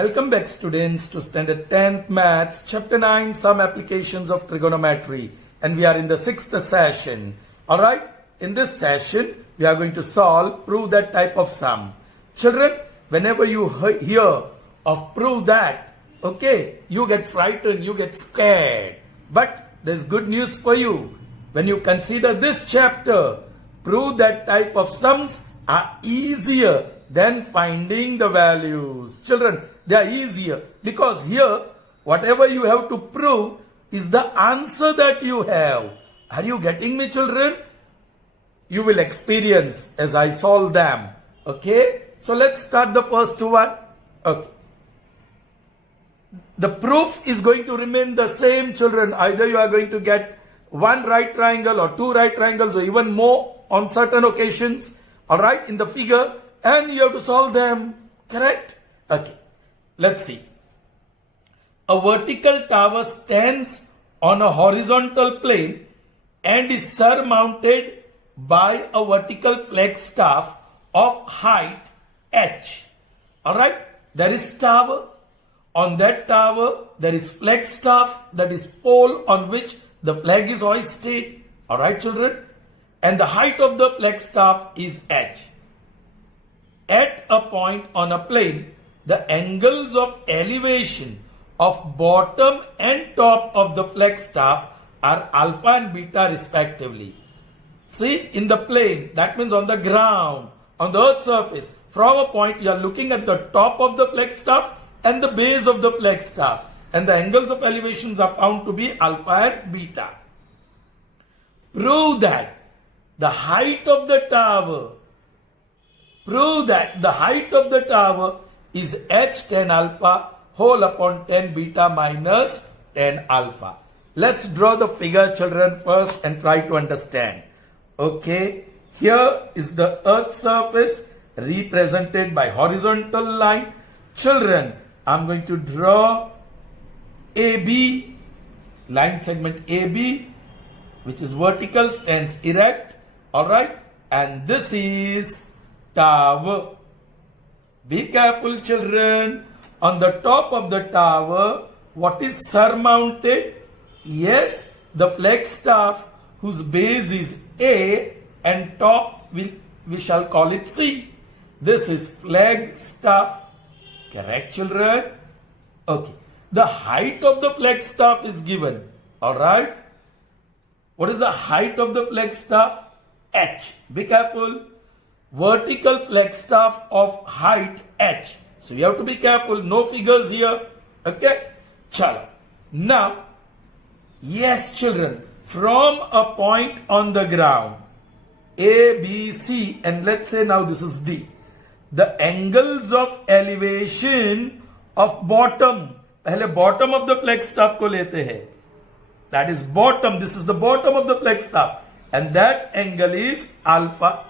Welcome back students to standard 10th maths chapter 9 some applications of trigonometry, and we are in the 6th session. Alright, in this session we are going to prove that type of sum. Children, whenever you hear of prove that, okay, you get frightened, you get scared. But there's good news for you. When you consider this chapter, prove that type of sums are easier than finding the values. Children, they are easier because here whatever you have to prove is the answer that you have. Are you getting me, children? You will experience as I solve them. Okay, so let's start the first one. Okay, the proof is going to remain the same, children. Either you are going to get one right triangle or two right triangles or even more on certain occasions, all right, in the figure, and you have to solve them. Correct? Okay, let's see. A vertical tower stands on a horizontal plane and is surmounted by a vertical flagstaff of height h. All right, there is tower. On that tower there is flagstaff, that is pole on which the flag is hoisted. All right, children, and the height of the flagstaff is h. At a point on a plane, the angles of elevation of bottom and top of the flagstaff are alpha and beta respectively. See, in the plane, that means on the ground, on the earth's surface, from a point you are looking at the top of the flagstaff and the base of the flagstaff, and the angles of elevations are found to be alpha and beta. Prove that the height of the tower is h tan alpha whole upon tan beta minus tan alpha. Let's draw the figure, children, first and try to understand. Okay, here is the earth's surface represented by horizontal line. Children, I'm going to draw AB, line segment AB, which is vertical, stands erect. Alright, and this is tower. Be careful, children. On the top of the tower, what is surmounted? Yes, the flagstaff whose base is A and top we shall call it C. This is flagstaff. Correct, children? Okay. The height of the flagstaff is given. Alright. What is the height of the flagstaff? H. Be careful. Vertical flagstaff of height h. So you have to be careful. No figures here. Okay. Chalo. Now, yes, children, from a point on the ground, A, B, C, and let's say now this is D. The angles of elevation of bottom. पहले bottom of the flagstaff को लेते हैं. That is bottom. This is the bottom of the flagstaff. And that angle is alpha.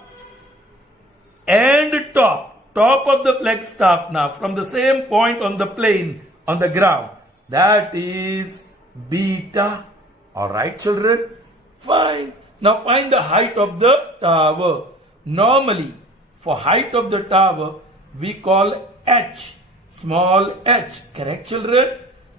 And top of the flagstaff now, from the same point on the plane, on the ground, that is beta. Alright, children? Fine. Now find the height of the tower. Normally, for height of the tower, we call h, small h. Correct, children?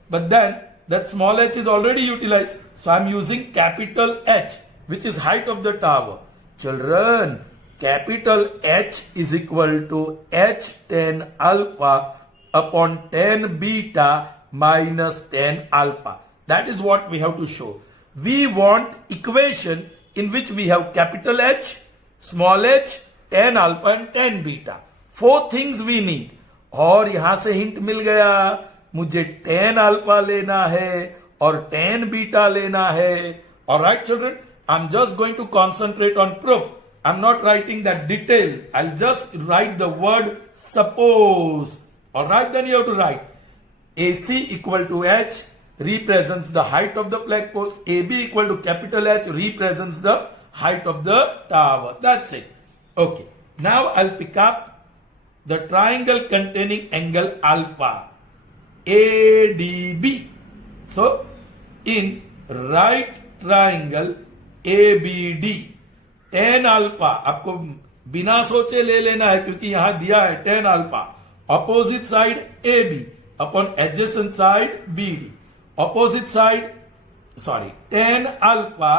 But then, that small h is already utilized. So I'm using capital H, which is height of the tower. Children, capital H is equal to h tan alpha upon tan beta minus tan alpha. That is what we have to show. We want equation in which we have capital H, small h, tan alpha and tan beta. Four things we need. और यहां से hint मिल गया, मुझे tan alpha लेना है और tan beta लेना है. Alright, children, I'm just going to concentrate on proof. I'm not writing that detail. I'll just write the word suppose. Alright, then you have to write AC equal to H represents the height of the flag post. AB equal to capital H represents the height of the tower. That's it. Okay. Now I'll pick up the triangle containing angle alpha. ADB. So, in right triangle ABD, tan alpha, आपको बिना सोचे ले लेना है क्योंकि यहां दिया है tan alpha. Opposite side AB. upon adjacent side BD. Opposite side, tan alpha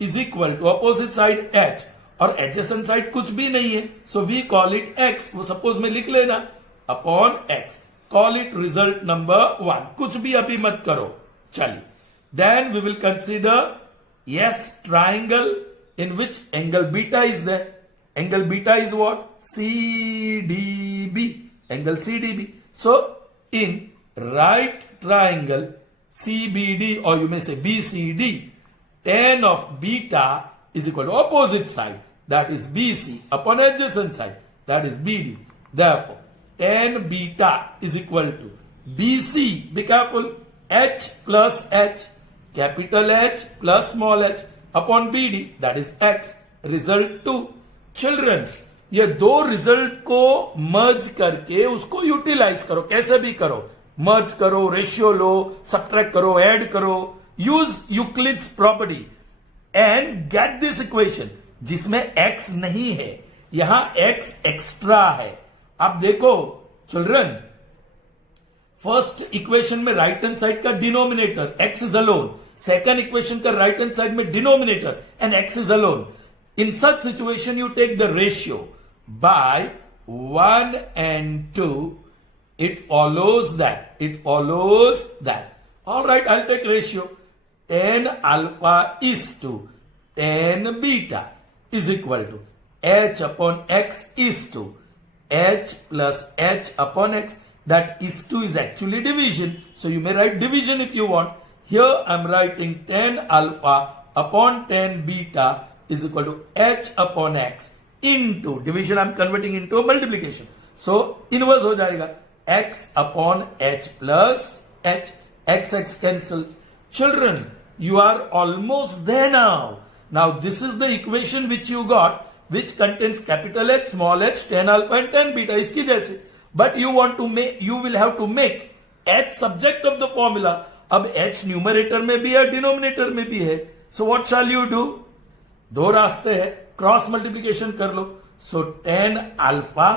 is equal to opposite side H और adjacent side कुछ भी नहीं है, so we call it X. वो suppose में लिख लेना upon X. Call it result number 1. कुछ भी अभी मत करो. चलिए. Then we will consider triangle in which angle beta is there. Angle beta is what? CDB. Angle CDB. So in right triangle CBD, or you may say BCD, tan of beta is equal to opposite side, that is BC, upon adjacent side, that is BD. Therefore, tan beta is equal to BC, be careful, H plus H, capital H plus small h, upon BD, that is X. Result 2. Children, ये दो result को मर्ज करके उसको utilise करो, कैसे भी करो, मर्ज करो, रेशियो लो, सब्ट्रैक्ट करो, ऐड करो, use Euclid's property and get this equation जिसमें x नहीं है, यहां x एक्स्ट्रा है. अब देखो चिल्ड्रन, फर्स्ट इक्वेशन में राइट हैंड साइड का denominator x is alone, second equation का राइट हैंड साइड में denominator and x is alone. In such situation, you take the ratio by 1 and 2. It follows that. All right, I'll take ratio. Tan alpha is to tan beta is equal to h upon x is to h plus h upon x. That is to is actually division. So you may write division if you want. Here I'm writing tan alpha upon tan beta is equal to h upon x into division. I'm converting into a multiplication. So inverse हो जाएगा x upon h plus h. X cancels. Children, you are almost there now. Now this is the equation which you got, which contains capital H, small h, tan alpha and tan beta. इसकी जैसे. But you will have to make h subject of the formula. अब h numerator में भी है, denominator में भी है. So what shall you do? दो रास्ते हैं, क्रॉस मल्टीप्लीकेशन कर लो. So tan alpha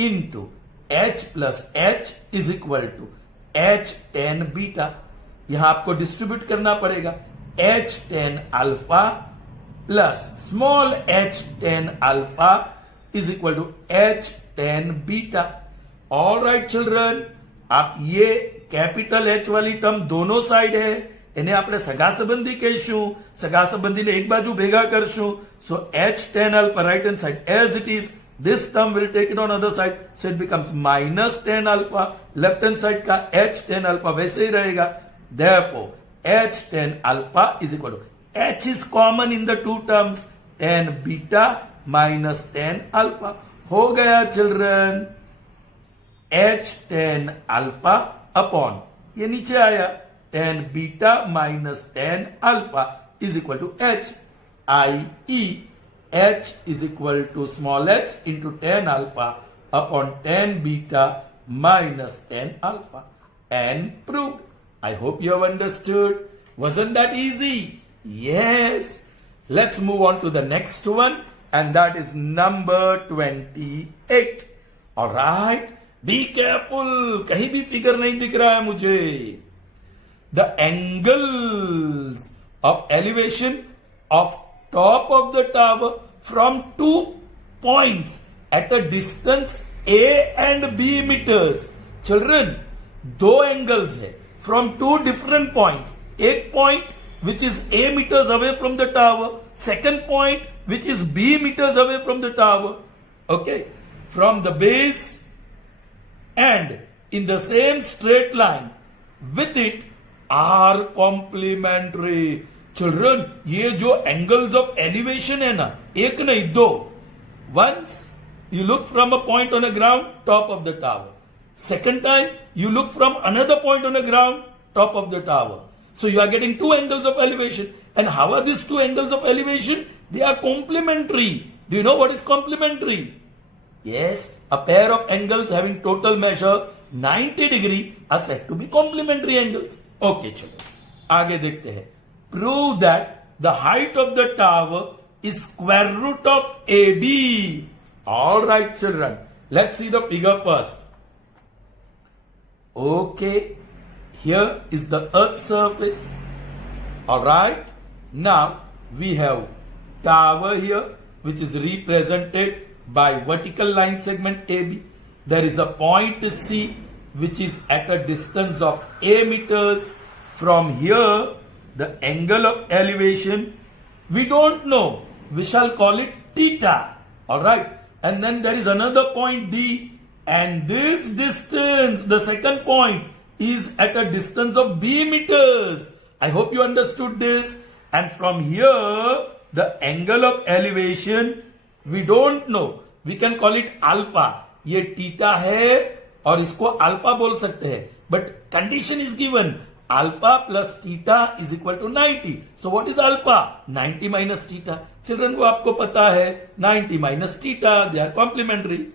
into h plus h is equal to h tan beta. यहां आपको डिस्ट्रीब्यूट करना पड़ेगा. h tan alpha plus small h tan alpha is equal to h tan beta. All right children, आप ये capital H वाली term दोनों side है, એને આપણે સગા સંબંધી કહીશું. સગા સંબંધીને એક બાજુ ભેગા કરશું. સો h tan alpha right hand side as it is, this term will take it on other side, so it becomes minus tan alpha. left hand side का h tan alpha वैसे ही रहेगा. therefore h tan alpha is equal to h is common in the two terms, tan beta minus tan alpha. हो गया children. h tan alpha upon ये नीचे आया tan beta minus tan alpha is equal to h, i.e. h is equal to small h into tan alpha upon tan beta minus tan alpha. And proved. I hope you have understood. Wasn't that easy? Yes. Let's move on to the next one, and that is number 28. All right. Be careful. कहीं भी figure नहीं दिख रहा है मुझे. The angles of elevation of top of the tower from 2 points at a distance A and B meters. Children, दो angles है from 2 different points. एक point which is A meters away from the tower, second point which is B meters away from the tower. Okay, from the base and in the same straight line with it are complementary. Children, ये जो angles of elevation है ना, एक नहीं दो. Once you look from a point on a ground, top of the tower. Second time you look from another point on a ground, top of the tower. So you are getting two angles of elevation. And how are these two angles of elevation? They are complementary. Do you know what is complementary? Yes, a pair of angles having total measure 90 degree are said to be complementary angles. Okay, चलो आगे देखते हैं. Prove that the height of the tower is square root of AB. All right, children. Let's see the figure first. Okay, here is the earth surface. Alright, now we have tower here, which is represented by vertical line segment AB. There is a point C, which is at a distance of A meters. From here, the angle of elevation, we don't know. We shall call it theta. Alright, and then there is another point D, and this distance, the second point, is at a distance of B meters. I hope you understood this. And from here, the angle of elevation, we don't know. We can call it alpha. ये theta है और इसको alpha बोल सकते हैं. But condition is given. Alpha plus theta is equal to 90. So what is alpha? 90 minus theta. Children, वो आपको पता है. 90 minus theta, they are complementary.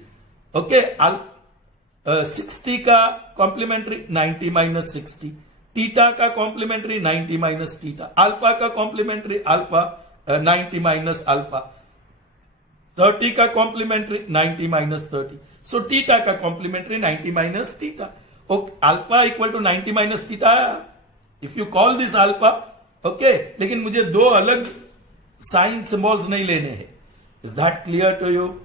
Okay, 60 का complementary, 90 minus 60. Theta का complementary, 90 minus theta. Alpha का complementary, alpha 90 minus alpha. 30 का complementary, 90 minus 30. So theta का complementary, 90 minus theta. Okay, alpha equal to 90 minus theta. If you call this alpha, okay, लेकिन मुझे दो अलग sign symbols नहीं लेने हैं. Is that clear to you?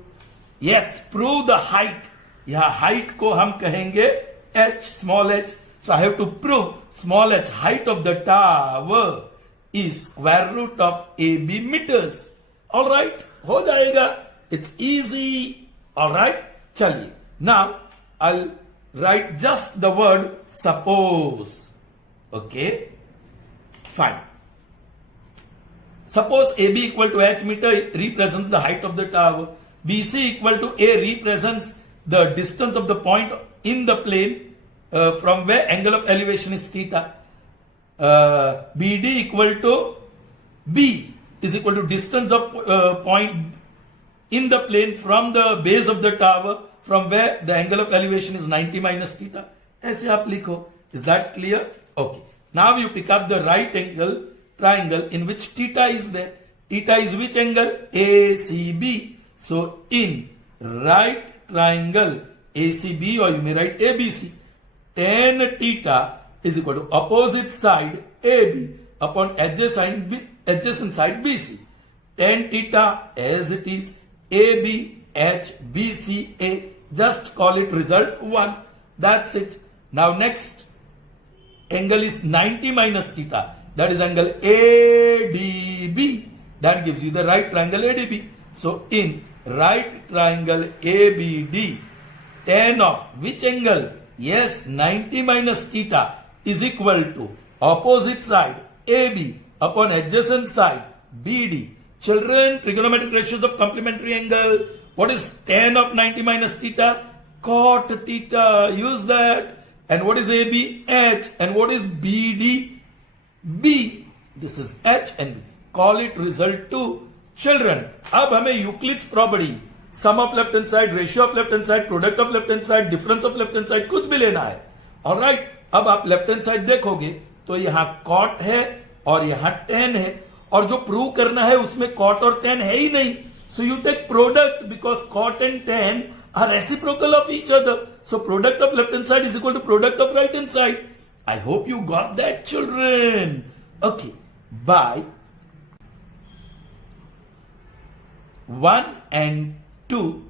Yes, prove the height. यहाँ height को हम कहेंगे h, small h. So I have to prove small h, height of the tower is square root of AB meters. Alright, हो जाएगा. It's easy. Alright, चलिए. Now, I'll write just the word suppose. Okay, fine. Suppose AB equal to h meter represents the height of the tower. BC equal to A represents the distance of the point in the plane from where angle of elevation is theta. BD equal to B is equal to distance of point in the plane from the base of the tower from where the angle of elevation is 90 minus theta. ऐसे आप लिखो. Is that clear? Okay. Now you pick up the right angle triangle in which theta is there. Theta is which angle? ACB. So in right triangle ACB, or you may write ABC, tan theta is equal to opposite side AB upon adjacent side BC. Tan theta as it is, AB, H, BC, A. Just call it result 1. That's it. Now next angle is 90 minus theta. That is angle ADB. That gives you the right triangle ADB. So in right triangle ABD, tan of which angle? Yes, 90 minus theta is equal to opposite side AB upon adjacent side BD. Children, trigonometric ratios of complementary angle. What is tan of 90 minus theta? Cot theta. Use that. And what is AB? H. And what is BD? B. This is H and B. Call it result 2. Children, अब हमें Euclid's property, sum of left hand side, ratio of left hand side, product of left hand side, difference of left hand side, कुछ भी लेना है. Alright, अब आप left hand side देखोगे तो यहाँ cot है और यहाँ tan है, और जो प्रूव करना है उसमें cot और tan है ही नहीं. So you take product because cot and tan are reciprocal of each other. So product of left hand side is equal to product of right hand side. I hope you got that, children. Okay, by 1 and 2,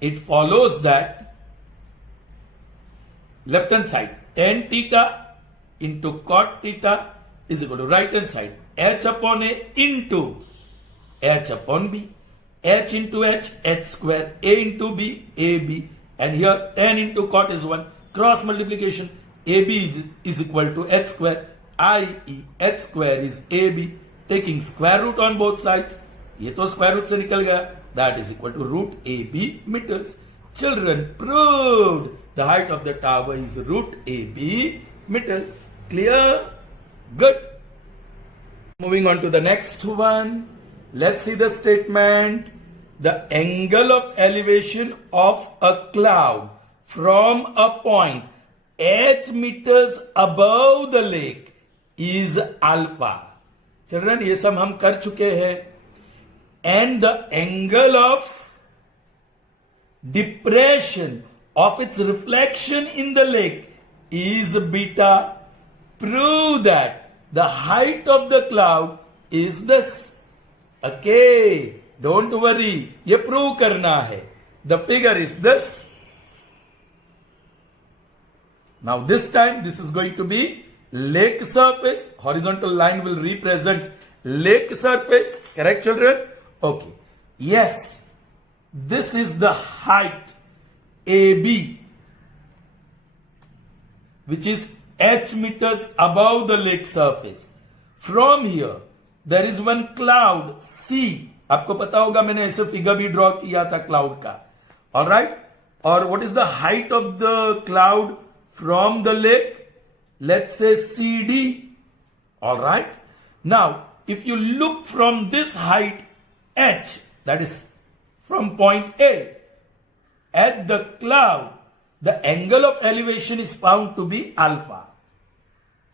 it follows that left hand side tan theta into cot theta is equal to right hand side h upon a into h upon b. H into h, h square, a into b, ab, and here tan into cot is 1. Cross multiplication, ab is equal to h square, i.e. h square is ab. Taking square root on both sides, ये तो square root से निकल गया, that is equal to root AB meters. Children, proved the height of the tower is root AB meters. Clear? Good. Moving on to the next one. Let's see the statement. The angle of elevation of a cloud from a point h meters above the lake is alpha. Children, ये सब हम कर चुके हैं. And the angle of depression of its reflection in the lake is beta. Prove that the height of the cloud is this. Okay, don't worry, ये prove करना है. The figure is this. Now this time this is going to be lake surface. Horizontal line will represent lake surface. Correct, children? Okay. Yes, this is the height AB, which is h meters above the lake surface. From here, there is one cloud C. आपको पता होगा मैंने ऐसे figure भी draw किया था cloud का. All right? Or what is the height of the cloud from the lake? Let's say CD. All right? Now, if you look from this height H, that is from point A, at the cloud, the angle of elevation is found to be alpha.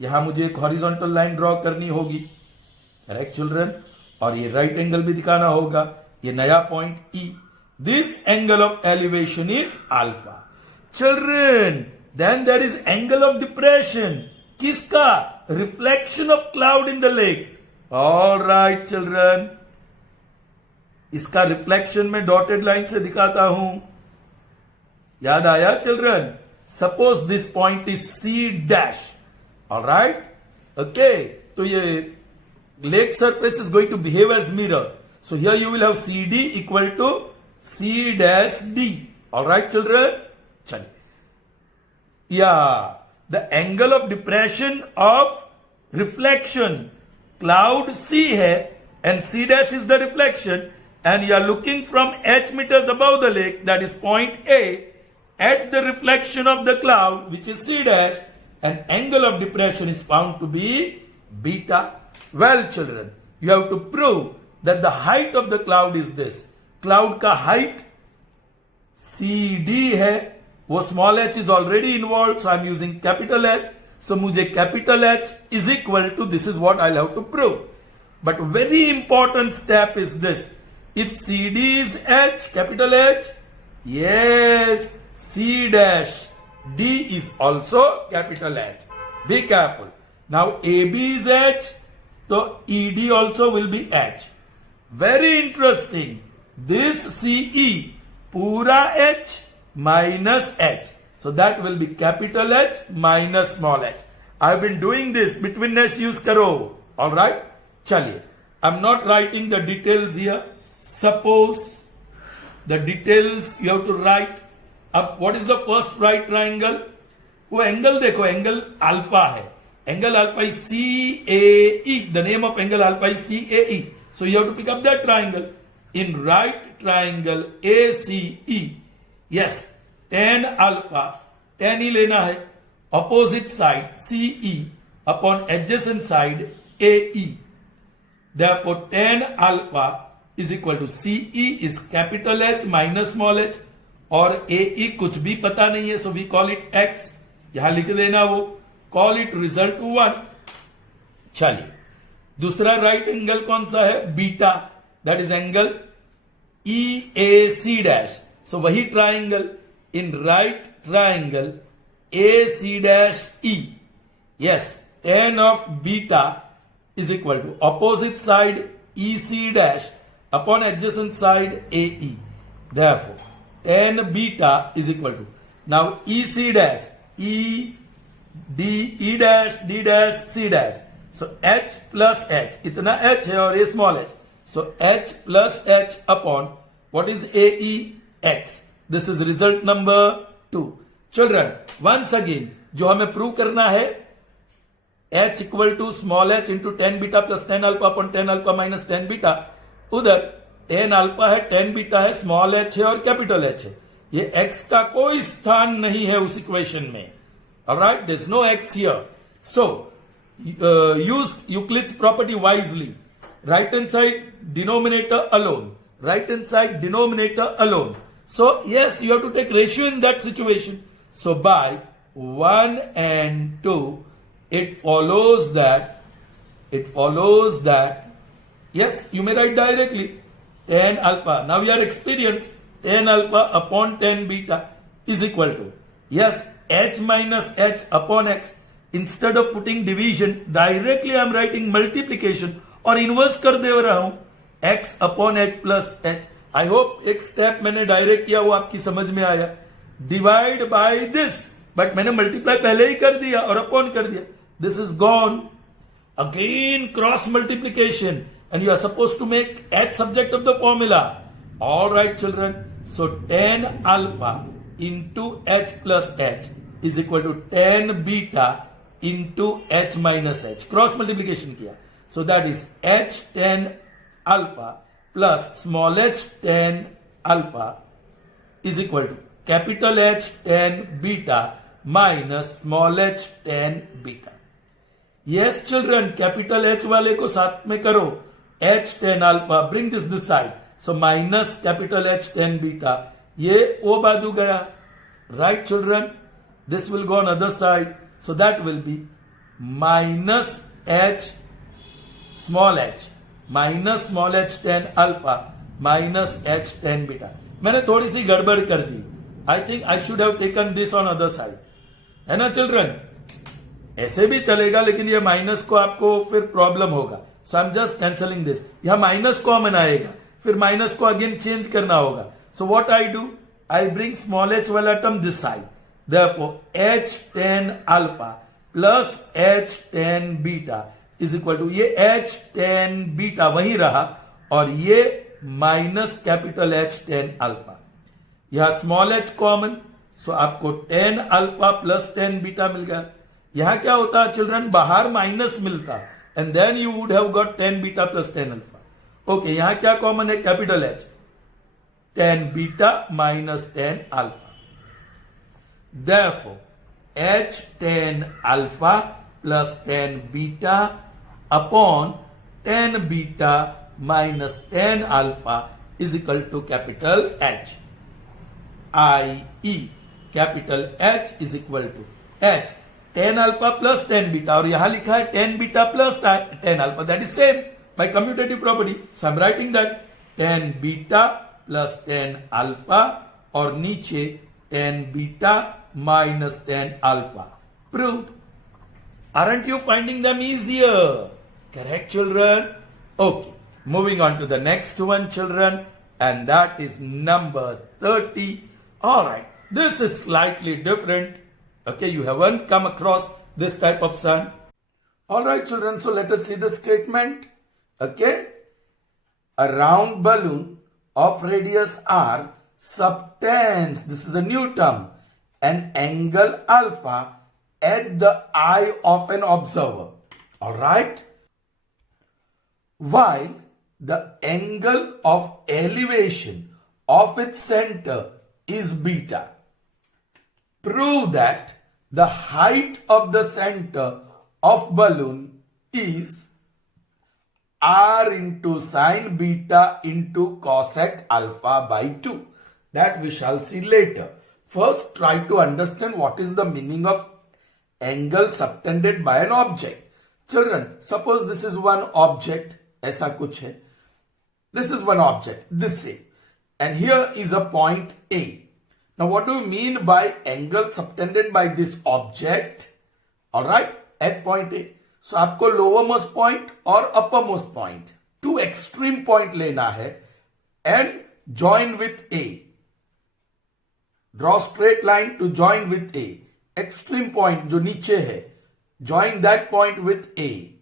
यहां मुझे एक horizontal line draw करनी होगी. Correct children? और ये right angle भी दिखाना होगा. ये नया point E. This angle of elevation is alpha. Children, then there is angle of depression. किसका? Reflection of cloud in the lake. All right, children. इसका रिफ्लेक्शन में डॉटेड लाइन से दिखाता हूं. याद आया children? Suppose this point is C dash. All right? Okay, तो ये lake surface is going to behave as mirror. So here you will have CD equal to C dash D. All right children? चलिए, या the angle of depression of reflection, cloud C है and C dash is the reflection, and you are looking from h meters above the lake, that is point A, at the reflection of the cloud, which is C dash, and angle of depression is found to be beta. Well, children, you have to prove that the height of the cloud is this. Cloud का height CD है, वो small h is already involved, so I am using capital H. So मुझे capital H is equal to, this is what I'll have to prove. But very important step is this. If CD is H, capital H, yes, C dash D is also capital H. Be careful. Now AB is H, so ED also will be H. Very interesting. This CE, pura H minus H. So that will be capital H minus small h. I've been doing this, betweenness use karo. Alright? Chaliye. I'm not writing the details here. Suppose the details you have to write up. What is the first right triangle? वो angle देखो, angle alpha है. Angle alpha is CAE. The name of angle alpha is CAE. So you have to pick up that triangle. In right triangle ACE, yes, tan alpha, tan ही लेना है. Opposite side CE upon adjacent side AE. Therefore, tan alpha is equal to CE is capital H minus small h, और AE कुछ भी पता नहीं है, so we call it X. यहां लिख देना वो. Call it result 1. चलिए, दूसरा राइट एंगल कौन सा है? Beta. That is angle EAC dash. So वही triangle. In right triangle AC dash E. Yes, tan of beta is equal to opposite side EC dash upon adjacent side AE. Therefore, tan beta is equal to, now EC dash, E dash, D dash, C dash. So H plus H, itna H hai aur a small h. So H plus H upon, what is AE? X. This is result number 2. Children, once again, जो हमें prove करना है, h इक्वल टू small h into tan beta plus tan alpha upon tan alpha minus tan beta. उधर tan alpha है, tan beta है, small h है और कैपिटल h है. ये x का कोई स्थान नहीं है उस इक्वेशन में. Alright, there is no x here. So use Euclid's property wisely. Right hand side denominator alone, right hand side denominator alone. So yes, you have to take ratio in that situation. So by 1 and 2, it follows that, yes, you may write directly tan alpha. Now you are experienced, tan alpha upon tan beta. is equal to, yes, h minus h upon x. Instead of putting division, directly I am writing multiplication और inverse कर दे रहा हूं x upon h plus h. I hope एक step मैंने direct किया वो आपकी समझ में आया. डिवाइड बाय दिस, बट मैंने मल्टीप्लाई पहले ही कर दिया और अपॉन कर दिया. This is gone. Again cross multiplication and you are supposed to make h subject of the formula. All right, children. So tan alpha into h plus h is equal to tan beta into h minus h. Cross multiplication किया. So that is h tan alpha plus small h tan alpha is equal to capital H tan beta minus small h tan beta. Yes, children. Capital H वाले को साथ में करो. H tan alpha, bring this side. So minus capital H tan beta. ये वो बाजू गया. Right, children? This will go on other side. So that will be minus H small h minus small h tan alpha minus H tan beta. मैंने थोड़ी सी गड़बड़ कर दी. I think I should have taken this on other side. है ना children? ऐसे भी चलेगा लेकिन ये माइनस को आपको फिर प्रॉब्लम होगा. So I am just cancelling this. यहां माइनस कॉमन आएगा, फिर माइनस को अगेन चेंज करना होगा. So what I do, I bring small h वाला term this side. Therefore h ten alpha plus h ten beta is equal to, ये h ten beta वही रहा और ये minus capital H ten alpha. यहां small h common, so आपको ten alpha plus ten beta मिल गया. यहां क्या होता है चिल्ड्रन, बाहर माइनस मिलता and then you would have got tan beta plus tan alpha. Okay, यहां क्या कॉमन है, capital H tan beta minus tan alpha. Therefore H tan alpha plus tan beta upon tan beta minus tan alpha is equal to capital H. I.e. capital H is equal to H tan alpha plus tan beta, और यहां लिखा है tan beta plus tan alpha, that is same by commutative property. So I'm writing that tan beta plus tan alpha और नीचे tan beta minus tan alpha. Proved. Aren't you finding them easier? Correct, children? Okay. Moving on to the next one, children, and that is number 30. All right. This is slightly different. Okay, you haven't come across this type of sum. All right, children, so let us see the statement. Okay, a round balloon of radius r subtends, this is a new term, an angle alpha at the eye of an observer. All right, while the angle of elevation of its center is beta. Prove that the height of the center of balloon is r into sine beta into cosec alpha by 2. That we shall see later. First, try to understand what is the meaning of angle subtended by an object. Children, suppose this is one object, ऐसा कुछ है. This is one object, this A. And here is a point A. Now, what do you mean by angle subtended by this object? All right, at point A. So, आपको lowermost point और uppermost point, two extreme point लेना है and join with A. Draw straight line to join with A. Extreme point जो नीचे है, join that point with A.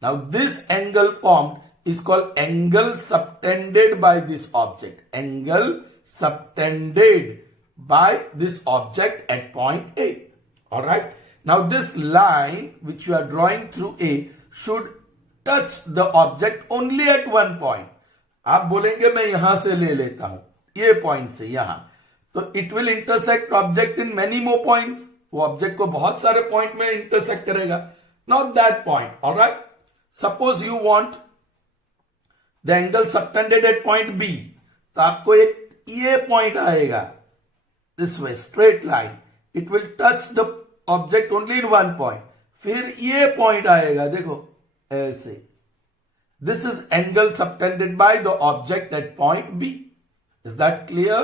Now, this angle formed is called angle subtended by this object. Angle subtended by this object at point A. Alright. Now this line which you are drawing through A should touch the object only at one point. आप बोलेंगे मैं यहां से ले लेता हूं, ये point से यहां, तो it will intersect object in many more points. वो ऑब्जेक्ट को बहुत सारे पॉइंट में इंटरसेक्ट करेगा. Not that point. Alright. Suppose you want the angle subtended at point B. तो आपको एक ये पॉइंट आएगा, this way straight line, it will touch the object only in one point. फिर ये पॉइंट आएगा, देखो ऐसे. This is angle subtended by the object at point B. Is that clear?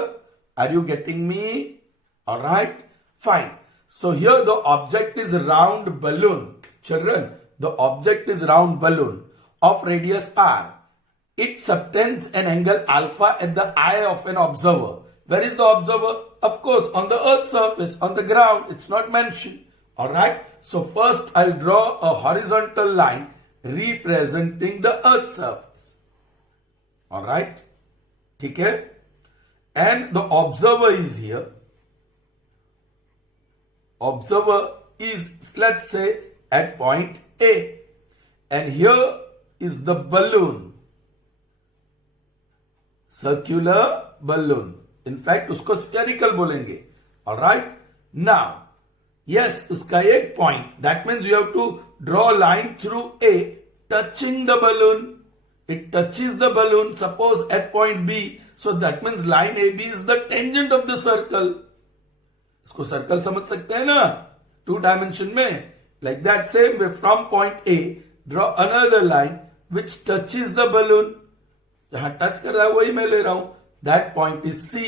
Are you getting me? All right, fine. So here the object is round balloon. Children, the object is round balloon of radius r. It subtends an angle alpha at the eye of an observer. Where is the observer? Of course, on the earth's surface, on the ground. It's not mentioned. All right. So first I'll draw a horizontal line representing the earth's surface. All right. Okay. And the observer is here. Observer is, let's say, at point A. And here is the balloon. Circular balloon. In fact, उसको spherical बोलेंगे. Alright? Now, yes, उसका एक point. That means you have to draw a line through A, touching the balloon. It touches the balloon, suppose at point B. So that means line AB is the tangent of the circle. इसको circle समझ सकते हैं ना 2 dimension में like that same way from point A draw another line which touches the balloon जहां टच कर रहा है वही मैं ले रहा हूं that point is C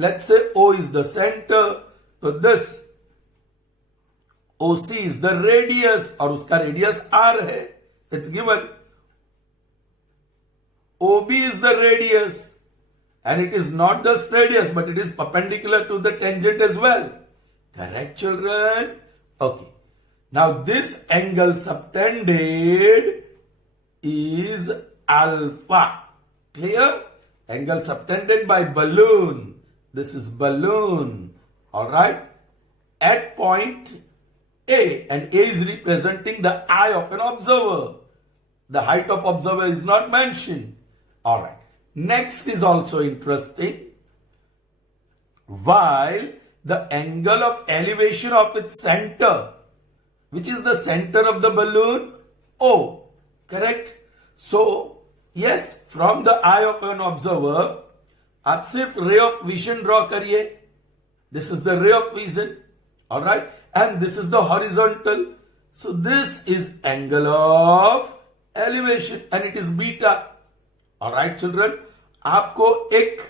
let's say O is the centre तो this OC is the radius और उसका रेडियस आर है it's given OB is the radius. And it is not just radius, but it is perpendicular to the tangent as well. Correct, children? Okay. Now, this angle subtended is alpha. Clear? Angle subtended by balloon. This is balloon. Alright? At point A. And A is representing the eye of an observer. The height of observer is not mentioned. Alright. Next is also interesting. While the angle of elevation of its center, which is the center of the balloon, O. Correct? So, yes, from the eye of an observer, आप सिर्फ ray of vision draw करिए. This is the ray of vision. Alright? And this is the horizontal. So, this is angle of elevation and it is beta. Alright children, आपको एक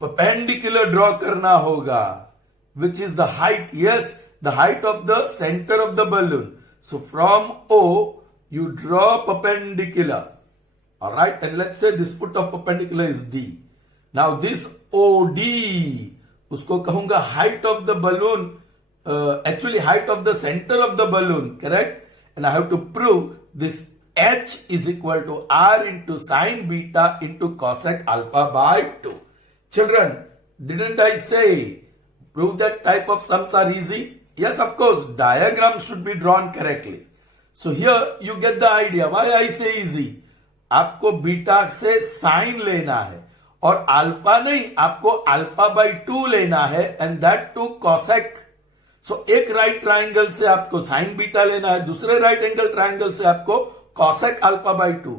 perpendicular draw करना होगा, which is the height, yes, the height of the center of the balloon. So from O, you draw perpendicular. Alright, and let's say this foot of perpendicular is D. Now this OD, उसको कहूंगा height of the balloon, actually height of the center of the balloon, correct? And I have to prove this H is equal to R into sine beta into cosec alpha by 2. Children, didn't I say prove that type of sums are easy? Yes, of course, diagram should be drawn correctly. So here you get the idea. Why I say easy? आपको beta से sign लेना है और alpha नहीं, आपको alpha by 2 लेना है and that to cosec. सो एक राइट ट्राइंगल से आपको साइन बीटा लेना है, दूसरे राइट एंगल ट्राइंगल से आपको कॉसेक अल्फा बाई 2.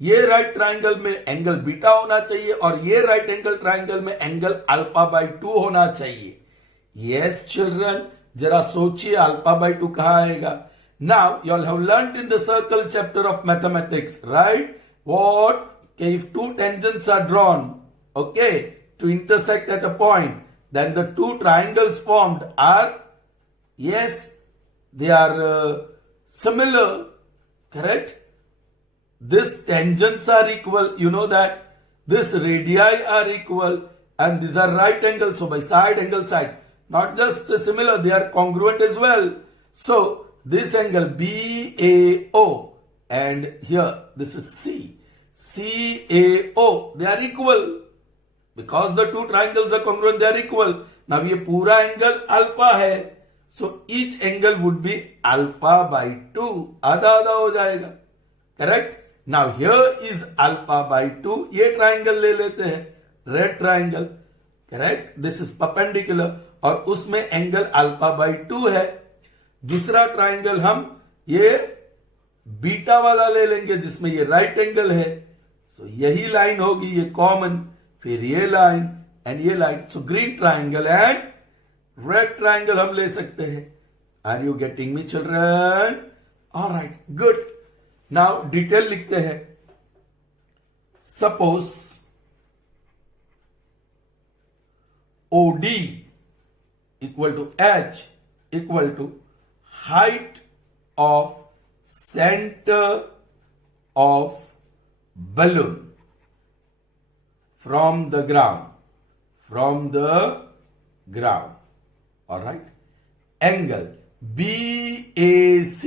ये राइट ट्राइंगल में एंगल बीटा होना चाहिए और ये राइट एंगल ट्राइंगल में एंगल अल्फा बाई 2 होना चाहिए. यस चिल्ड्रन, जरा सोचिए अल्फा बाई 2 कहां आएगा. Now you all have learned in the circle chapter of mathematics, right? What? If two tangents are drawn, okay, two intersect at a point, then the two triangles formed are, yes, they are similar, correct? These tangents are equal, you know that. This radii are equal and these are right angles. So by side angle side, not just similar, they are congruent as well. So this angle BAO and here this is CAO, they are equal. Because the two triangles are congruent, they are equal. Now ये पूरा angle alpha है. So each angle would be alpha by 2. आधा आधा हो जाएगा. Correct? Now here is alpha by 2. ये triangle ले लेते हैं. Red triangle. Correct? This is perpendicular. और उसमें angle alpha by 2 है. दूसरा triangle हम ये बीटा वाला ले लेंगे जिसमें ये right angle है. So यही line होगी, ये common. फिर ये लाइन एंड ये line. So green triangle and red triangle हम ले सकते हैं. Are you getting me children? Alright, good. Now detail लिखते हैं. Suppose OD equal to H equal to height of center of balloon from the ground. All right. Angle BAC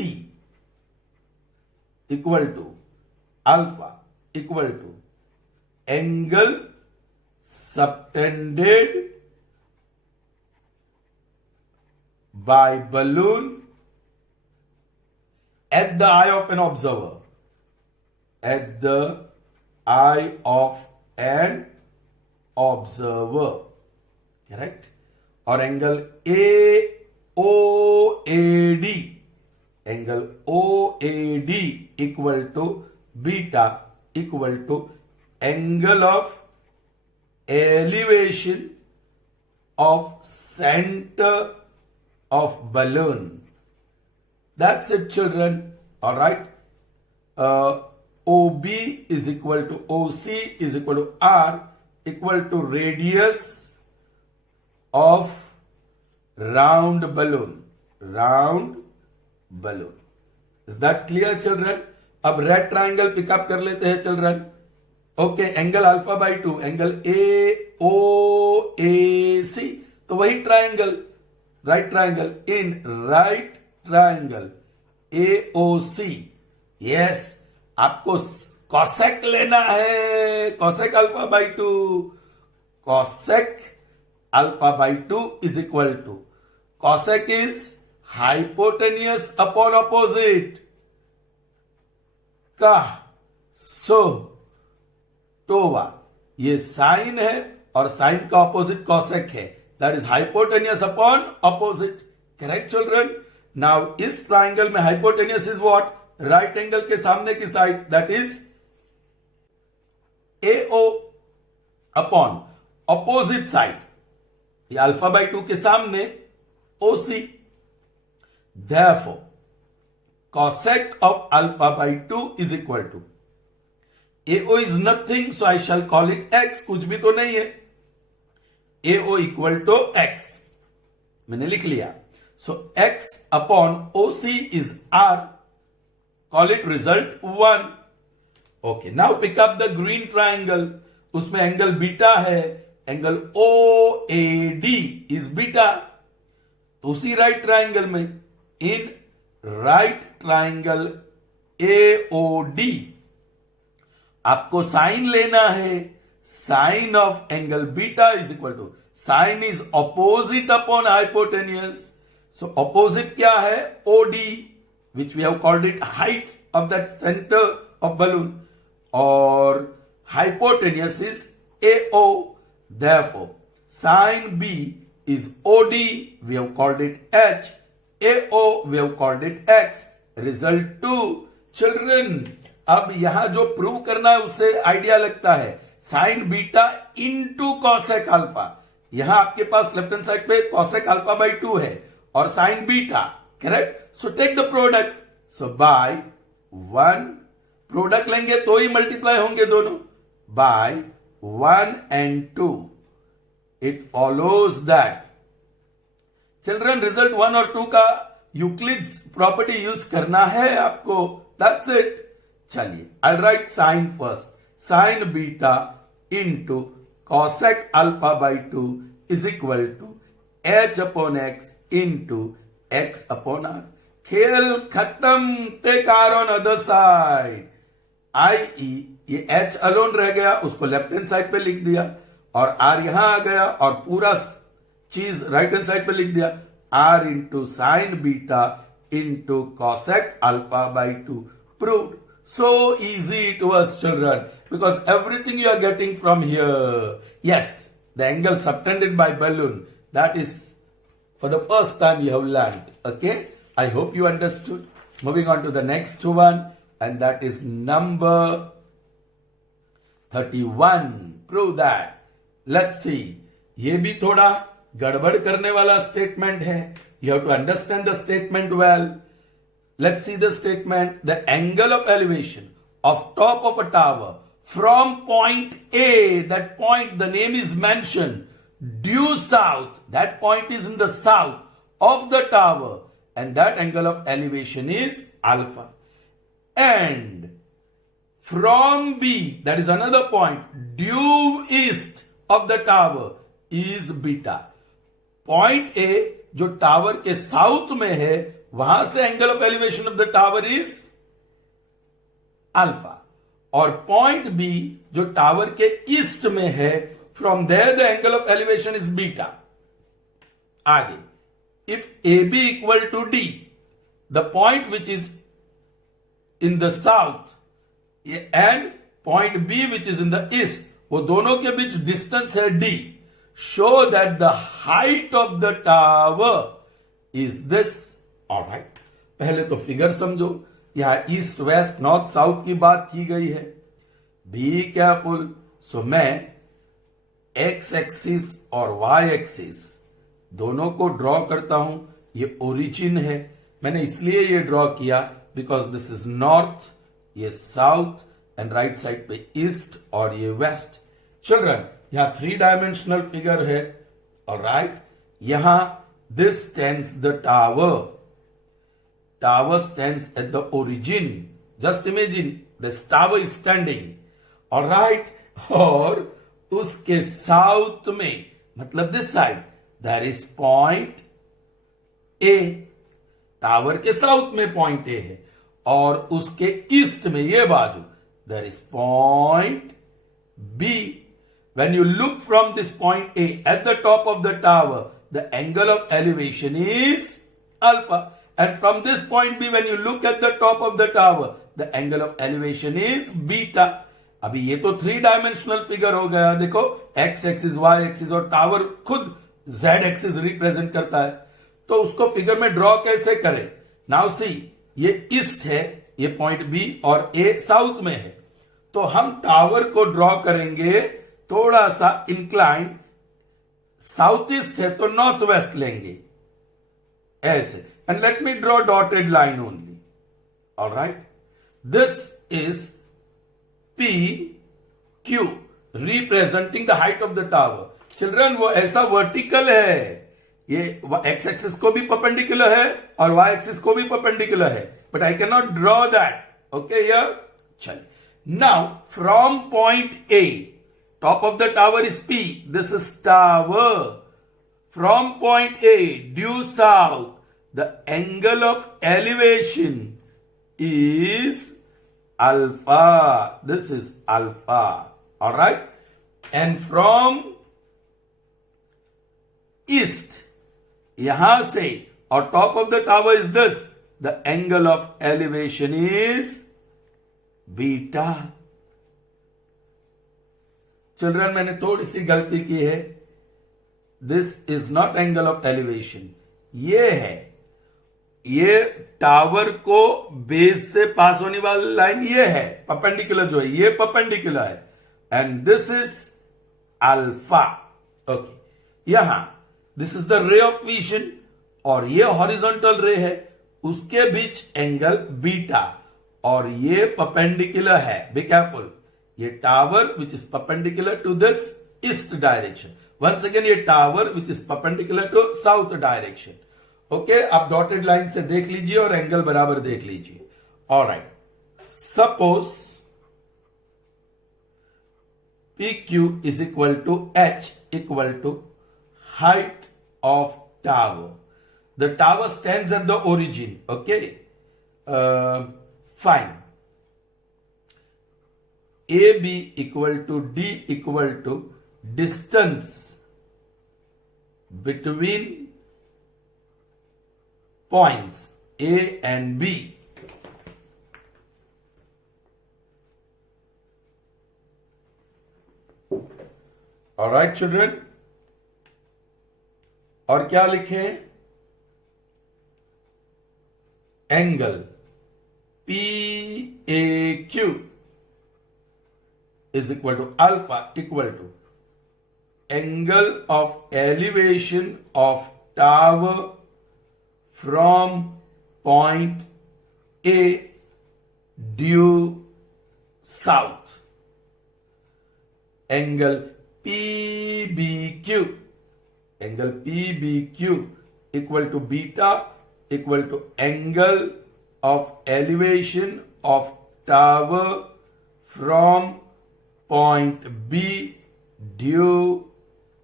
equal to alpha equal to angle subtended by balloon at the eye of an observer. At the eye of an observer. Correct? Or angle AOAD. Angle OAD equal to beta equal to angle of elevation of center of balloon. That's it, children. All right. OB is equal to OC is equal to R equal to radius of round balloon. Is that clear, children? अब red triangle pickup कर लेते हैं, children. Okay, angle alpha by 2, angle AOAC, तो वही triangle, right triangle in right triangle AOC. Yes, आपको cosec लेना है. Cosec alpha by 2. Cosec alpha by 2 is equal to cosec is hypotenuse upon opposite का सो टोवा. ये साइन है और साइन का ऑपोजिट कॉसेक है. That is hypotenuse upon opposite. Correct, children? Now इस ट्राइंगल में hypotenuse is what? Right angle के सामने की side, that is AO upon opposite side. ये अल्फा बाई 2 के सामने OC. Therefore, cosec of alpha by 2 is equal to AO is nothing, so I shall call it X. कुछ भी तो नहीं है. AO equal to X. मैंने लिख लिया. So X upon OC is R. Call it result 1. Okay, now pick up the green triangle. उसमें angle beta है. Angle OAD is beta. तो उसी राइट ट्राइंगल में इन राइट ट्राइंगल AOD आपको sine लेना है. Sine of angle beta is equal to sine is opposite upon hypotenuse. So opposite क्या है? OD, which we have called it height of that centre of balloon, और hypotenuse is AO. Therefore, sin B is OD, we have called it H. AO, we have called it X. Result 2. Children, अब यहां जो prove करना है उससे idea लगता है. Sine beta into cosec alpha. यहां आपके पास लेफ्ट हैंड साइड पे कॉसेक अल्फा बाई 2 है और sine beta. Correct? So take the product. So by 1, product लेंगे तो ही मल्टीप्लाई होंगे दोनों. By 1 and 2. It follows that. Children, result 1 और 2 का यूक्लिड्स प्रॉपर्टी यूज करना है आपको. That's it. चलिए, I write sine first. Sine beta into cosec alpha by 2 is equal to H upon X into X upon R. खेल खत्म. Take R on other side. IE, ये H alone रह गया, उसको लेफ्ट हैंड साइड पे लिख दिया, और R यहां आ गया और पूरा चीज राइट हैंड साइड पे लिख दिया. R into sine beta into cosec alpha by 2. Proved. So easy to us, children, because everything you are getting from here. Yes, the angle subtended by balloon, that is for the first time you have learned. Okay, I hope you understood. Moving on to the next one, and that is number 31. Prove that. Let's see. ये भी थोड़ा गड़बड़ करने वाला statement है. You have to understand the statement well. Let's see the statement. The angle of elevation of top of a tower from point A, that point the name is mentioned, due south, that point is in the south of the tower, and that angle of elevation is alpha. And from B, that is another point, due east of the tower is beta. Point A जो tower के south में है, वहां से angle of elevation of the tower is alpha, और point B जो tower के east में है, from there the angle of elevation is beta. आगे, if A B equal to D, the point which is in the south and point B which is in the east, वो दोनों के बीच distance है D. Show that the height of the tower is this. Alright. पहले तो figure समझो. यहां east west north south की बात की गई है. Be careful. सो मैं एक्स एक्सिस और वाई एक्सिस दोनों को ड्रॉ करता हूं. ये ओरिजिन है. मैंने इसलिए ये ड्रॉ किया बिकॉज दिस इज नॉर्थ, ये साउथ, एंड राइट साइड पे ईस्ट और ये वेस्ट. चिल्ड्रन, यहां 3 डायमेंशनल फिगर है. ऑलराइट, यहां this stands the tower. Tower stands at the origin. Just imagine this tower is standing. Alright, और उसके साउथ में, मतलब this side, there is point A. Tower के साउथ में पॉइंट ए है, और उसके ईस्ट में ये बाजू there is point B. When you look from this point A at the top of the tower, the angle of elevation is alpha. And from this point B, when you look at the top of the tower, the angle of elevation is beta. अभी ये तो 3 dimensional figure हो गया. देखो, x axis, y axis, और tower खुद z axis represent करता है. तो उसको फिगर में ड्रॉ कैसे करें? नाउ सी, ये ईस्ट है, ये पॉइंट B, और A साउथ में है. तो हम टावर को ड्रॉ करेंगे थोड़ा सा इंक्लाइन. साउथ ईस्ट है तो नॉर्थ वेस्ट लेंगे ऐसे. And let me draw dotted line only. Alright, this is P Q representing the height of the tower. Children, वो ऐसा वर्टिकल है, ये एक्स एक्सिस को भी परपेंडिकुलर है और वाई एक्सिस को भी परपेंडिकुलर है, but I can not draw that. Okay, here चलिए. Now from point A, top of the tower is P. This is tower. From point A, due south, the angle of elevation is alpha. This is alpha. Alright? And from east, yahan se, or top of the tower is this. The angle of elevation is beta. Children, मैंने थोड़ी सी गलती की है. This is naught angle of elevation. ये है, ये tower को base से पास होने वाली लाइन ये है, परपेंडिकुलर जो है, ये परपेंडिकुलर है. And this is alpha. Okay, यहां this is the ray of vision, और ये हॉरिजॉन्टल रे है, उसके बीच एंगल बीटा, और ये परपेंडिकुलर है. Be careful. ये tower which is perpendicular to this east direction. Once again, ये tower which is perpendicular to south direction. Okay, आप डॉटेड लाइन से देख लीजिए और एंगल बराबर देख लीजिए. Alright, suppose P Q is equal to H equal to height of tower. The tower stands at the origin. Okay, fine. AB equal to D equal to distance between points A and B. Alright children, और क्या लिखे? Angle PAQ is equal to alpha equal to angle of elevation of tower from point A due south. Angle PBQ angle PBQ equal to beta equal to angle of elevation of tower from point B due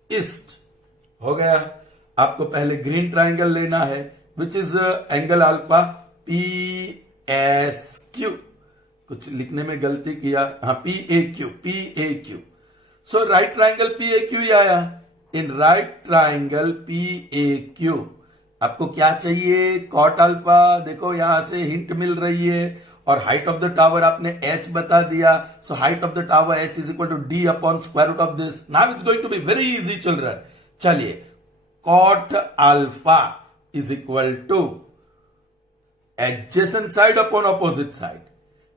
east. हो गया. आपको पहले green triangle लेना है which is angle alpha PSQ. कुछ लिखने में गलती किया, हाँ PAQ. So right triangle PAQ ही आया. इन राइट ट्राइंगल PAQ आपको क्या चाहिए? Cot alpha. देखो यहां से हिंट मिल रही है और हाइट ऑफ द टावर आपने h बता दिया. So height of the tower h is equal to d upon square root of this. Now it's going to be very easy children. चलिए, cot alpha is equal to adjacent side upon opposite side.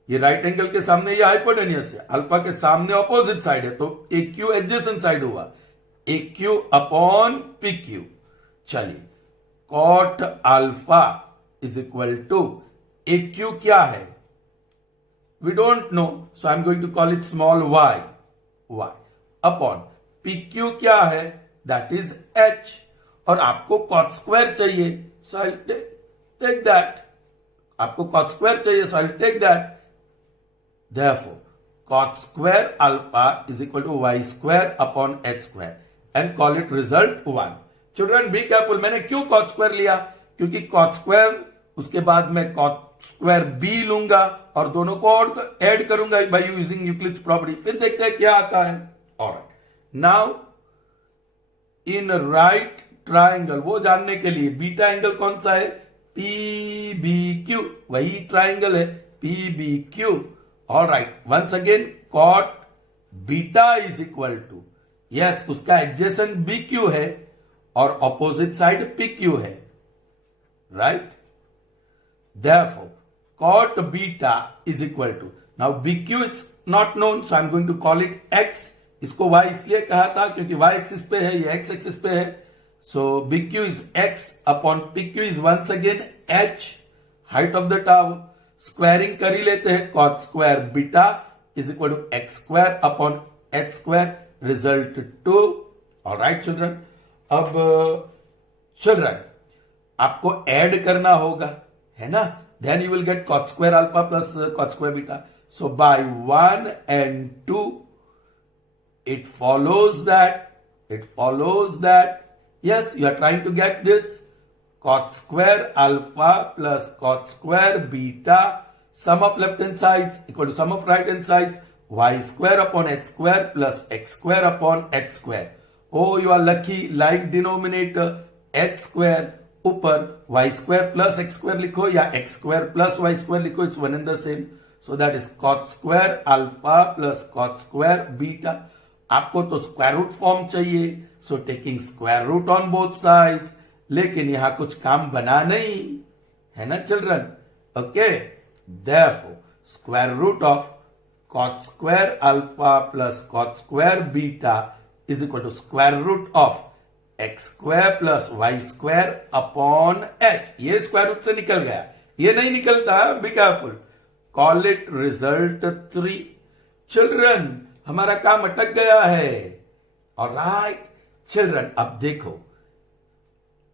ये right angle के सामने ये hypotenuse है, alpha के सामने opposite side है, तो AQ एडजेसेंट साइड हुआ, AQ अपॉन PQ. चलिए, cot alpha is equal to AQ क्या है? We don't know, so I am going to call it small y upon PQ क्या है? That is h. और आपको कॉट स्क्वायर चाहिए, so I take that. आपको cot square चाहिए, so I take that. Therefore, cot square alpha is equal to y square upon h square and call it result 1. Children be careful. मैंने क्यों cot square लिया? क्योंकि cot square उसके बाद मैं cot square b लूंगा और दोनों को ऐड करूंगा by using Euclid's property. फिर देखते हैं क्या आता है. Alright. Now in right triangle वो जानने के लिए बीटा एंगल कौन सा है? PBQ. वही ट्राइंगल है PBQ. All right, once again cot beta is equal to, yes, उसका एडजेसेंट BQ है और ऑपोजिट साइड PQ है, right? Therefore, cot beta is equal to, now BQ is not known, so I'm going to call it X. इसको Y इसलिए कहा था क्योंकि Y axis पे है, ये X एक्सिस पे है, so BQ is X upon PQ is once again H, height of the tower. Squaring कर ही लेते हैं. Cot square beta is equal to x square upon h square, result 2. Alright children. अब children आपको add करना होगा, है ना? Then you will get cot square alpha plus cot square beta. So by 1 and 2 it follows that yes, you are trying to get this cot square alpha plus cot square beta, sum of left hand sides equal to sum of right hand sides, y square upon h square plus x square upon h square. Oh, you are lucky, like denominator h square ऊपर y square plus x square लिखो या x square plus y square लिखो, it's one and the same. So that is cot square alpha plus cot square beta. आपको तो square root form चाहिए, so taking square root on both sides. लेकिन यहां कुछ काम बना नहीं है ना children. Okay, therefore square root of cot square alpha plus cot square beta is equal to square root of x square plus y square upon h. ये square root से निकल गया, ये नहीं निकलता, be careful. Call it result 3. Children हमारा काम अटक गया है. ऑलराइट चिल्ड्रन, अब देखो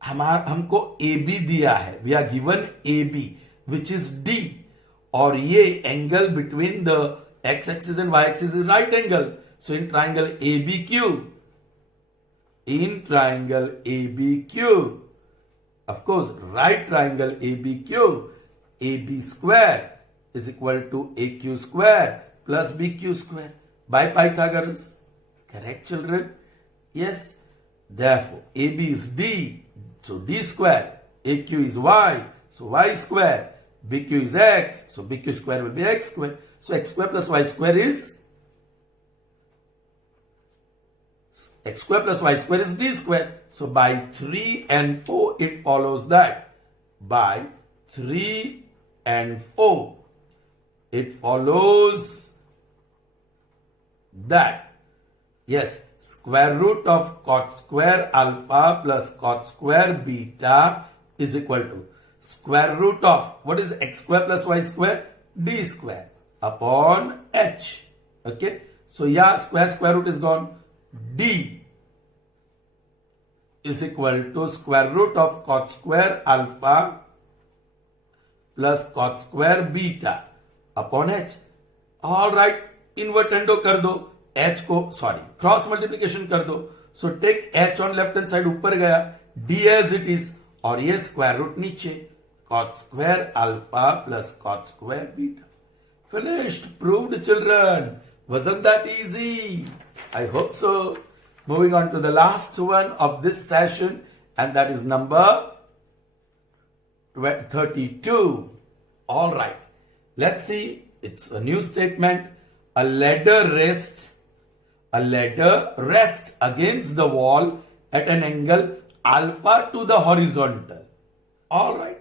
हमको AB दिया है, we are given AB which is D, और ये angle between the x axis and y axis is right angle. So in triangle ABQ, of course right triangle ABQ, AB square is equal to AQ square plus BQ square by Pythagoras. Correct children? Yes. Therefore AB is D. So D square, AQ is Y, so Y square, BQ is X, so BQ square will be X square. So X square plus Y square is X square plus Y square is D square. So by 3 and 4 it follows that. By 3 and 4 it follows that. Yes, square root of cot square alpha plus cot square beta is equal to square root of, what is x square plus y square? D square upon h. Okay, so yeah, square root is gone. D is equal to square root of cot square alpha plus cot square beta upon h. All right, invertendo कर दो, h को sorry cross multiplication कर दो. So take h on left hand side ऊपर गया, d as it is, और ये square root नीचे, cot square alpha plus cot square beta. Finished, proved children. Wasn't that easy? I hope so. Moving on to the last one of this session, and that is number 32. All right. Let's see. It's a new statement. A ladder rests against the wall at an angle alpha to the horizontal. All right.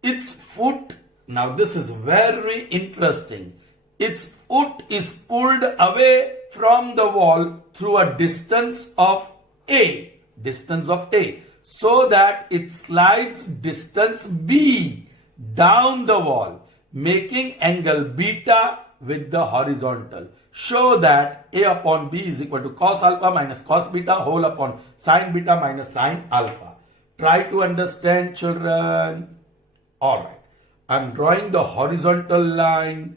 Its foot, now this is very interesting. Its foot is pulled away from the wall through a distance of A, so that it slides distance B down the wall, making angle beta with the horizontal. Show that A upon B is equal to cos alpha minus cos beta whole upon sin beta minus sin alpha. Try to understand, children. All right. I'm drawing the horizontal line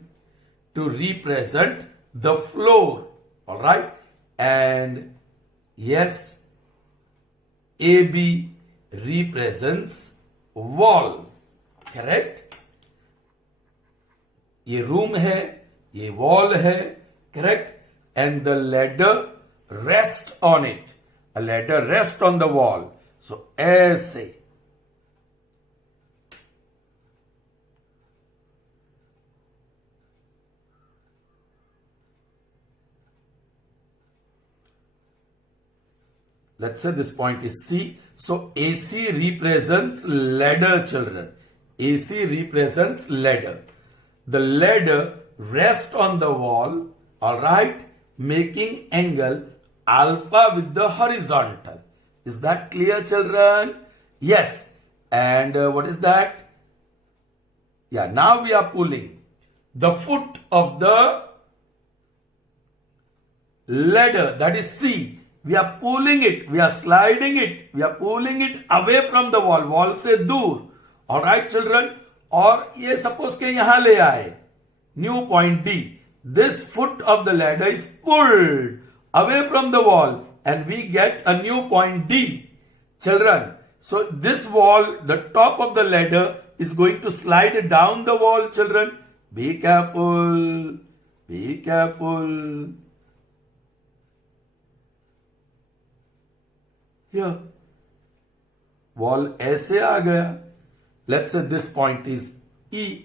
to represent the floor. All right. And yes, AB represents wall. Correct? ये room है, ये wall है, correct? And the ladder rests on it. A ladder rests on the wall. So ऐसे. Let's say this point is C. So AC represents ladder, children. AC represents ladder. The ladder rests on the wall, all right, making angle alpha with the horizontal. Is that clear, children? Yes. And what is that? Yeah, now we are pulling the foot of the ladder, that is C. We are pulling it, we are sliding it, we are pulling it away from the wall. Wall से दूर. All right, children? और ये suppose के यहाँ ले आए. New point D. This foot of the ladder is pulled away from the wall and we get a new point D. Children, so this wall, the top of the ladder is going to slide down the wall, children. Be careful. Be careful. Here. Wall ऐसे आ गया. Let's say this point is E.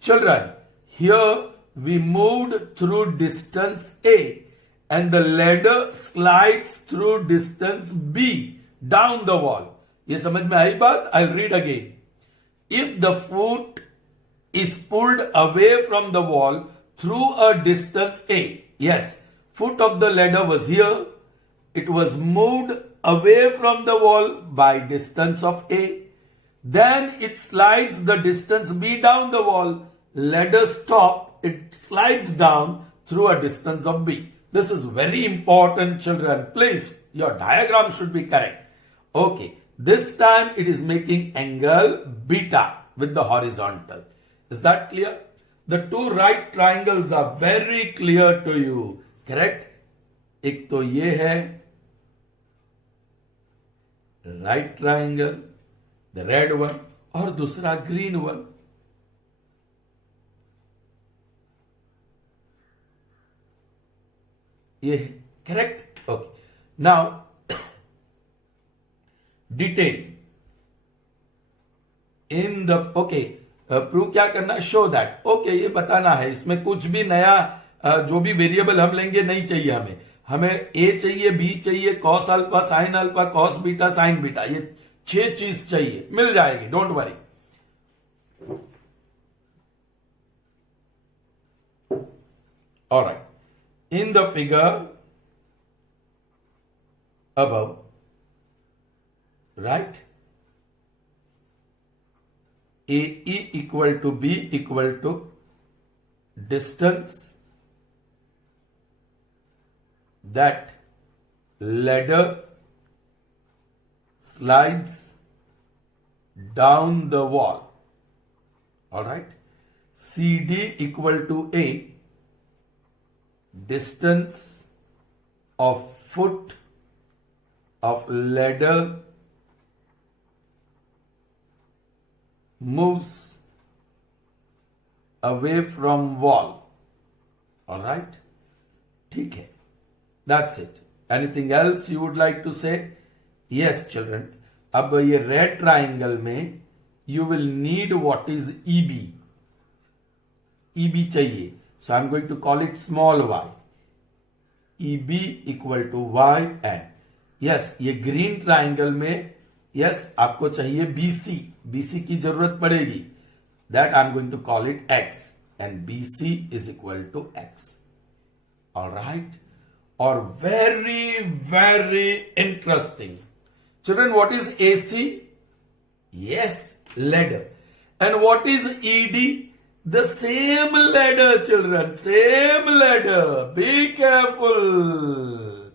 Children, here we moved through distance A and the ladder slides through distance B down the wall. ये समझ में आई बात? I'll read again. If the foot is pulled away from the wall through a distance A, yes, foot of the ladder was here. It was moved away from the wall by distance of A. Then it slides the distance B down the wall. Ladder stop, it slides down through a distance of B. This is very important, children. Please, your diagram should be correct. Okay, this time it is making angle beta with the horizontal. Is that clear? The two right triangles are very clear to you. Correct? एक तो ये है right triangle, the red one, और दूसरा green one. ये है. Correct? Okay. Now, detail. In the, okay, prove क्या करना? Show that. ओके, ये बताना है. इसमें कुछ भी नया जो भी वेरिएबल हम लेंगे नहीं चाहिए हमें. हमें ए चाहिए, बी चाहिए, cos alpha, sine alpha, cos beta, sine beta. ये 6 चीज चाहिए. मिल जाएगी, don't worry. Alright. In the figure above, right, AE equal to B equal to distance that ladder slides down the wall. All right. CD equal to A, distance of foot of ladder moves away from wall. All right. ठीक है. That's it. Anything else you would like to say? Yes, children. अब ये red triangle में you will need what is EB. EB चाहिए. So I'm going to call it small y. EB equal to y and yes, ये green triangle में yes आपको चाहिए BC. BC की जरूरत पड़ेगी. That I'm going to call it x and BC is equal to x. All right. Or very interesting. Children, what is AC? Yes, ladder. And what is ED? The same ladder, children. Same ladder. Be careful.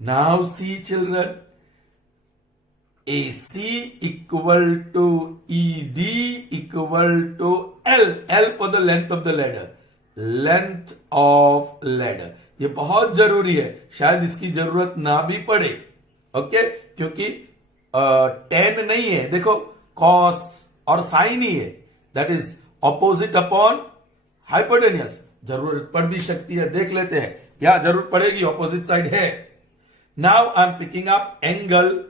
Now see, children. AC equal to ED equal to L. L for the length of the ladder. Length of ladder. ये बहुत जरूरी है. शायद इसकी जरूरत ना भी पड़े. ओके, क्योंकि टेन नहीं है. देखो कॉस और साइन ही है. That is opposite upon hypotenuse. जरूरत पड़ भी सकती है. देख लेते हैं. या जरूरत पड़ेगी. ऑपोजिट साइड है. Now I am picking up angle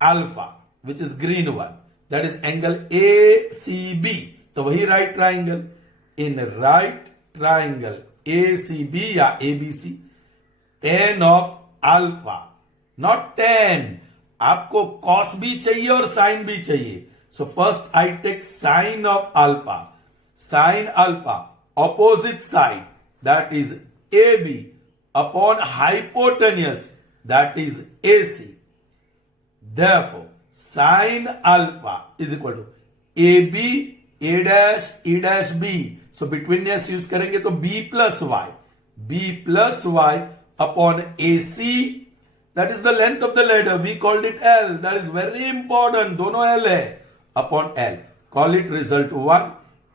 alpha which is green one. That is angle ACB. तो वही right triangle. In right triangle ACB या ABC, tan of alpha, not tan. आपको cos भी चाहिए और sin भी चाहिए. So first I take sin of alpha. Sin alpha opposite side that is AB upon hypotenuse that is AC. Therefore sin alpha is equal to AB A dash E dash B. So betweenness use करेंगे तो B plus y upon AC. That is the length of the ladder. We called it L. That is very important. दोनों L है. Upon L. Call it result 1.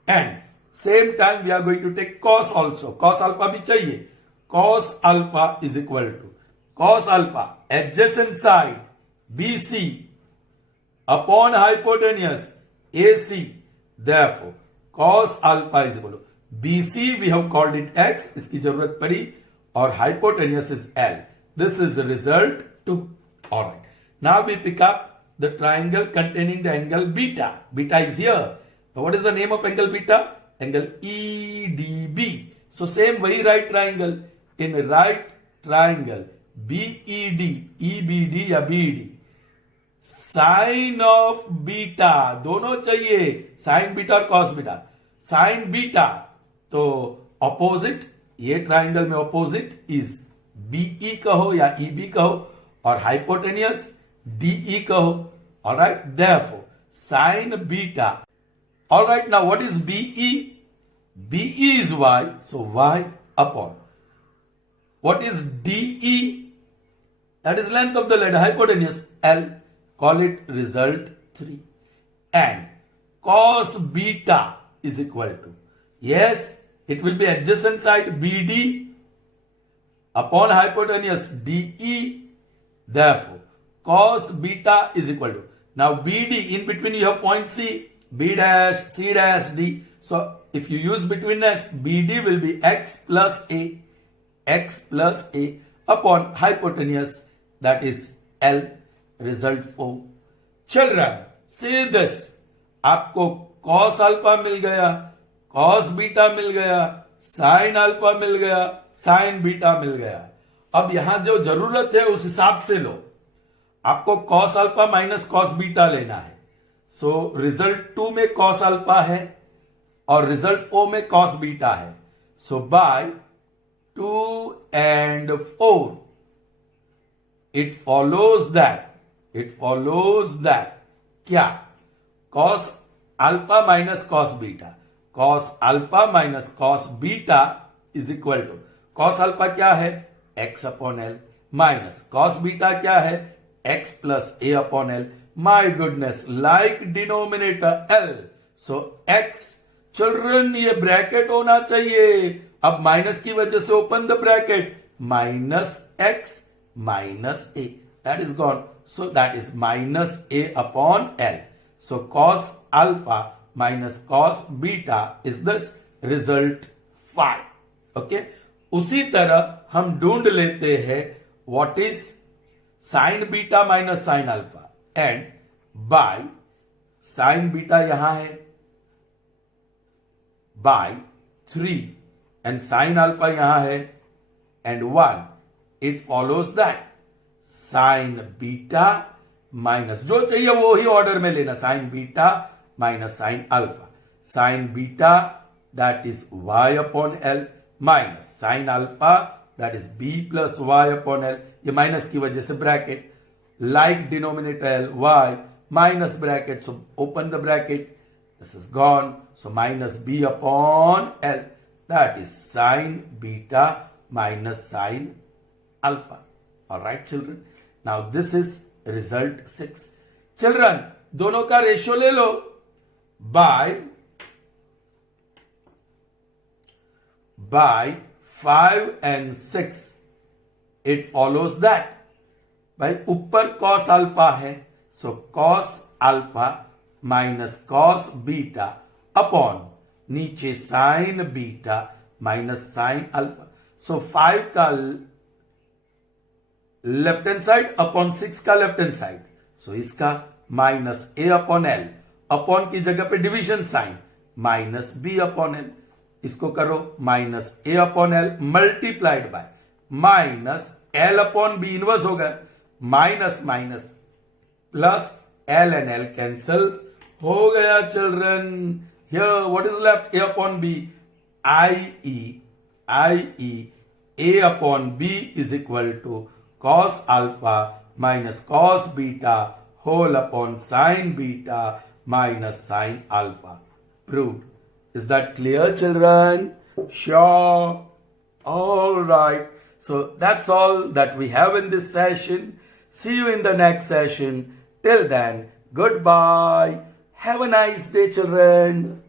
And same time we are going to take cos also. Cos alpha भी चाहिए. Cos alpha is equal to cos alpha adjacent side BC upon hypotenuse AC. Therefore cos alpha is equal to BC. We have called it x. इसकी जरूरत पड़ी. और hypotenuse is L. This is the result 2. Alright. Now we pick up the triangle containing the angle beta. Beta is here. So what is the name of angle beta? Angle EDB. So same वही right triangle. In right triangle BED, EBD या BED. Sine of beta दोनों चाहिए. Sine beta और cos beta. Sine beta तो opposite. ये triangle में opposite is BE कहो या ईबी कहो और हाइपोटेनियस डीई कहो. Alright. Therefore sine beta. Alright. Now what is BE? BE is y. So y upon what is DE? That is length of the ladder. हाइपोटेनियस L. Call it result 3. And cos beta is equal to, yes, it will be adjacent side BD upon hypotenuse DE. Therefore cos beta is equal to, now BD, in between you have point C, B dash, C dash, D. So if you use betweenness, BD will be x plus A upon hypotenuse that is L. Result 4. Children, see this. आपको cos alpha मिल गया, cos beta मिल गया, sin alpha मिल गया, sin beta मिल गया. अब यहां जो जरूरत है उस हिसाब से लो. आपको cos alpha minus cos beta लेना है. सो रिजल्ट 2 में cos alpha है और रिजल्ट 4 में cos beta है. सो bye 2 and 4 it follows that क्या? cos alpha minus cos beta. cos alpha minus cos beta is equal to, cos alpha क्या है? x upon L minus cos beta क्या है? x plus a upon L. My goodness, like denominator L. So x, children ये bracket होना चाहिए. अब minus की वजह से open the bracket. Minus x minus a. That is gone. So that is minus a upon L. So cos alpha minus cos beta is this result phi. Okay. उसी तरह हम ढूंढ लेते हैं what is sin beta minus sin alpha, and by sin beta यहां है by 3 and sin alpha यहां है and 1, it follows that sin beta minus, जो चाहिए वो ही ऑर्डर में लेना, sin beta minus sin alpha, sin beta that is y upon L minus sin alpha that is b plus y upon L. ये minus की वजह से bracket, like denominator L, y minus bracket, so open the bracket, this is gone, so minus b upon L, that is sin beta minus sin alpha. All right children, now this is result 6. Children, दोनों का ratio ले लो. by 5 and 6, it follows that भाई ऊपर cos alpha है, so cos alpha minus cos beta upon नीचे sin beta minus sin alpha. So 5 का left hand side upon 6 का left hand side, so इसका minus a upon L, upon की जगह पे division sign minus b upon L. इसको करो minus a upon L multiplied by minus L upon b, inverse होगा, minus minus plus L and L cancels, हो गया children. Here what is left, a upon b, i.e. a upon b is equal to cos alpha minus cos beta whole upon sin beta minus sin alpha. Proved. Is that clear, children? Sure. All right. So that's all that we have in this session. See you in the next session. Till then, goodbye. Have a nice day, children.